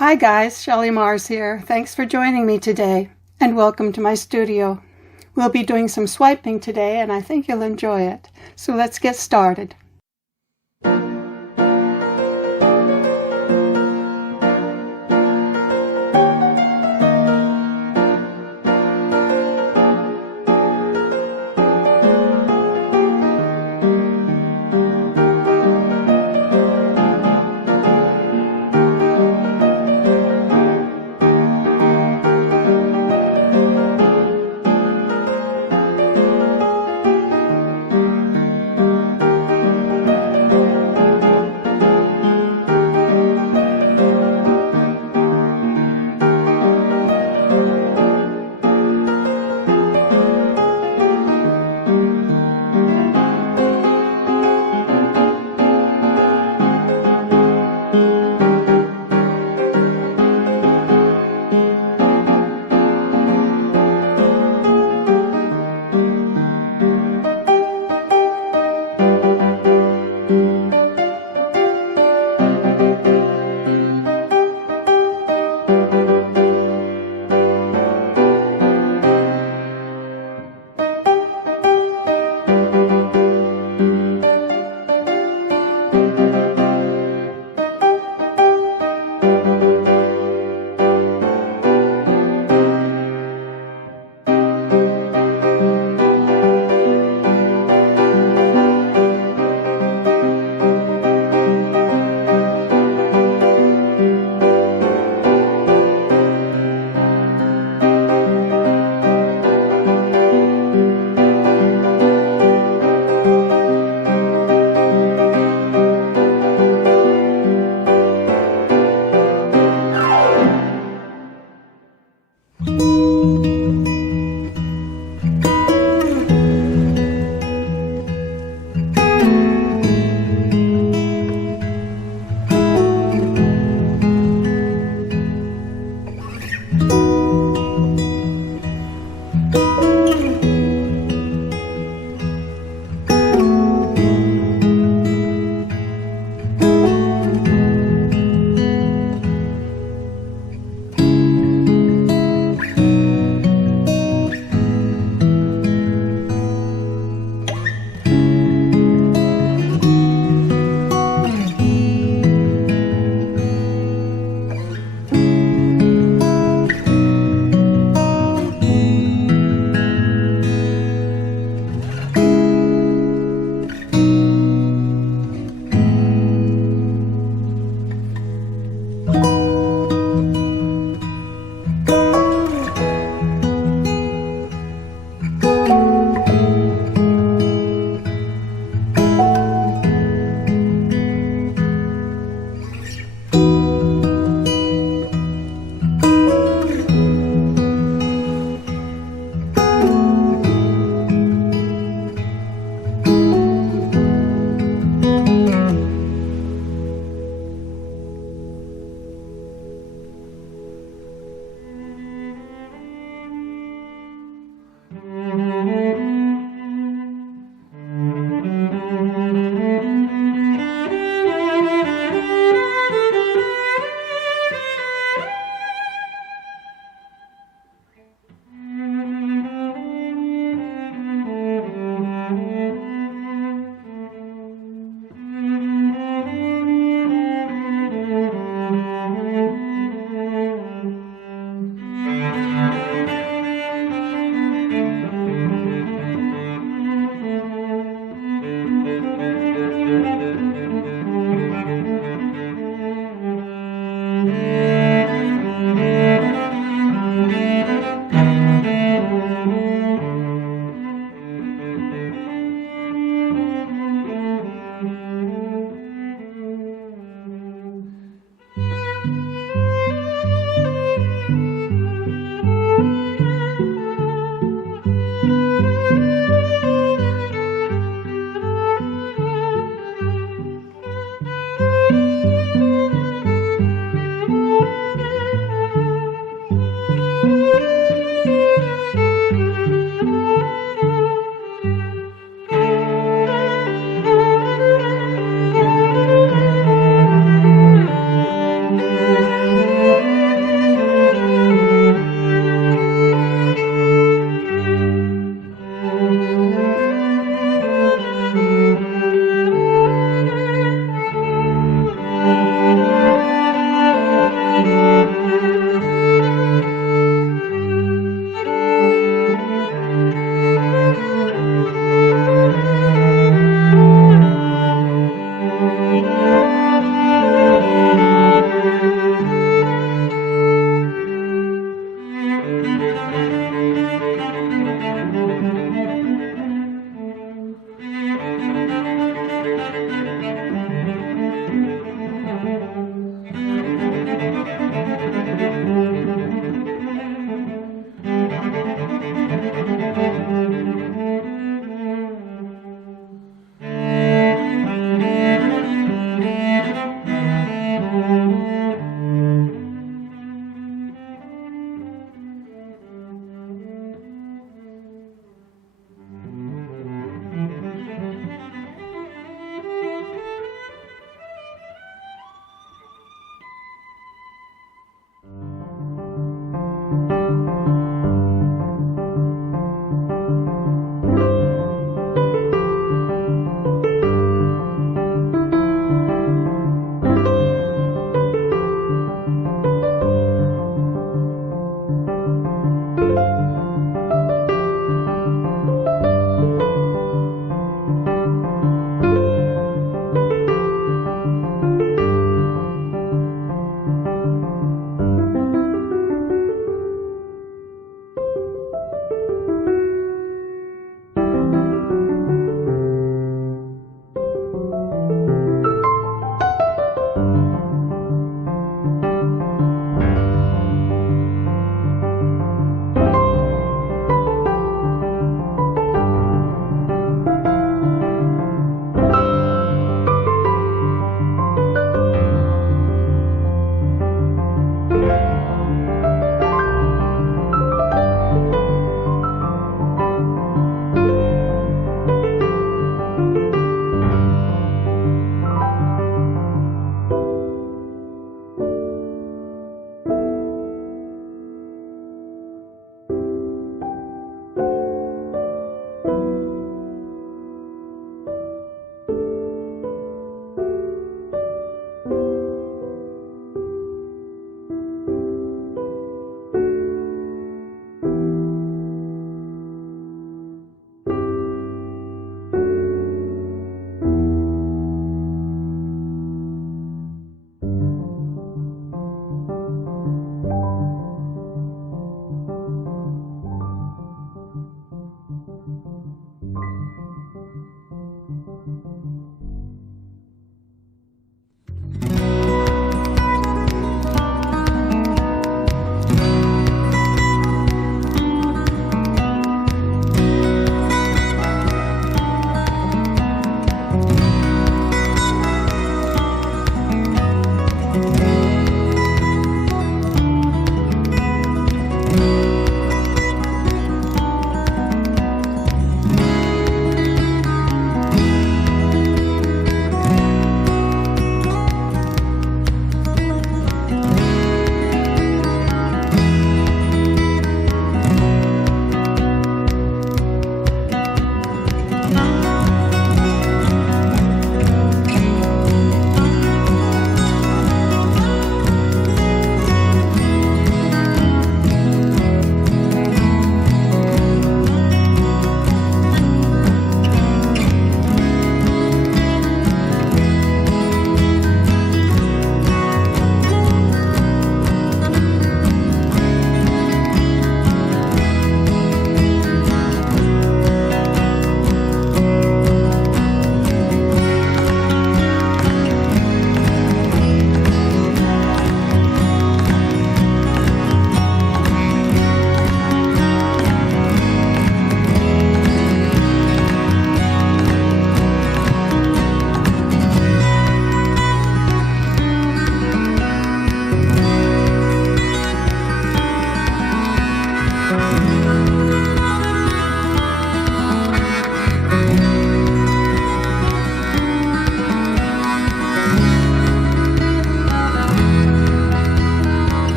Hi guys, Shelley Mars here. Thanks for joining me today, and welcome to my studio. We'll be doing some swiping today, and I think you'll enjoy it. So let's get started.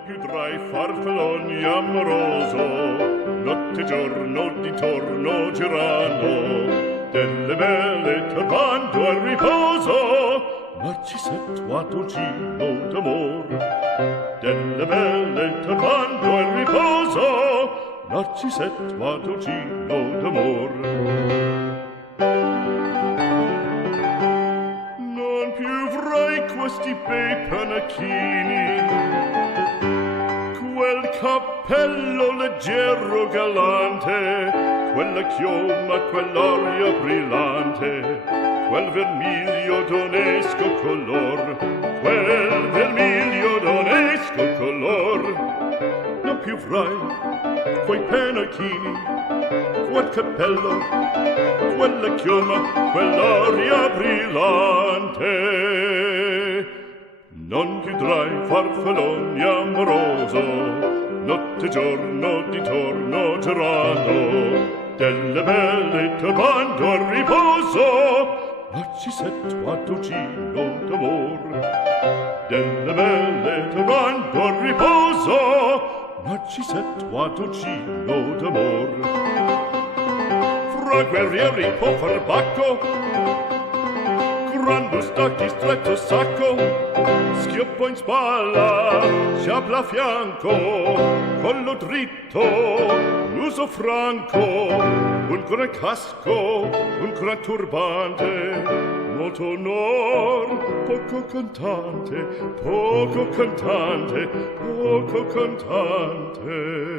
non più tra i farfalloni amoroso, notte e giorno di torno girano, delle belle turbando al riposo, Narcisetto a dolcino d'amor. Delle belle turbando al riposo, Narcisetto a dolcino d'amor. Non più avrai questi bei panacchini, quel cappello leggero galante, quella chioma, quell'aria brillante, quel vermiglio d'onesco color, quel vermiglio d'onesco color. Non più avrai quei pennacchini, quel cappello, quella chioma, quell'aria brillante. Non più tra i farfalloni amoroso, notte e giorno di torno girando, delle belle turbando al riposo, Narcisetto a dolcino d'amor. Delle belle turbando al riposo, Narcisetto a dolcino d'amor. Fra guerrieri può far bacco, gran bustacchi stretto sacco, schioppo in spalla, sciabla a fianco, collo dritto, l'uso franco, un gran casco, un gran turbante, molto onor, poco cantante, poco cantante, poco cantante.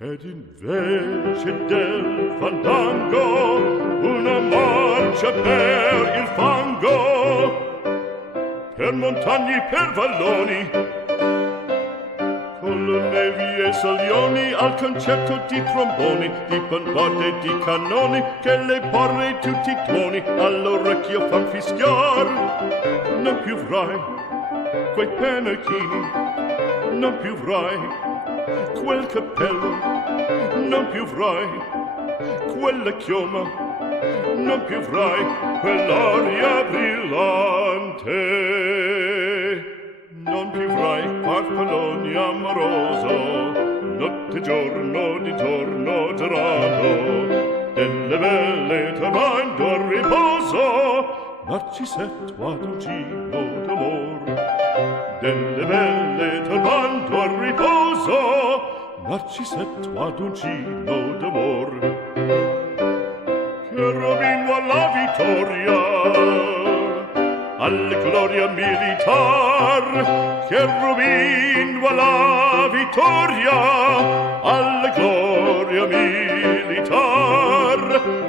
Ed invece del fandango una marcia per il fango, per montagne, per valloni, con le nevi e salioni, al concerto di tromboni, di bombarde e di cannoni, che le barre e tutti i tuoni all'orecchio fan fischiar. Non più avrai quei pennacchini, non più avrai quel cappello, non più avrai quella chioma, non più avrai quell'aria brillante. Non più avrai farfalloni amoroso, notte e giorno di torno girando, delle belle turbando al riposo, Narcisetto a dolcino d'amor. Delle belle turbando al riposo, Narcisetto a dolcino d'amor. Cherubino alla vittoria, alla gloria militar, cherubino alla vittoria, alla gloria militar,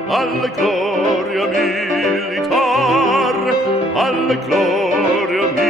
alla gloria militar, alla gloria militar.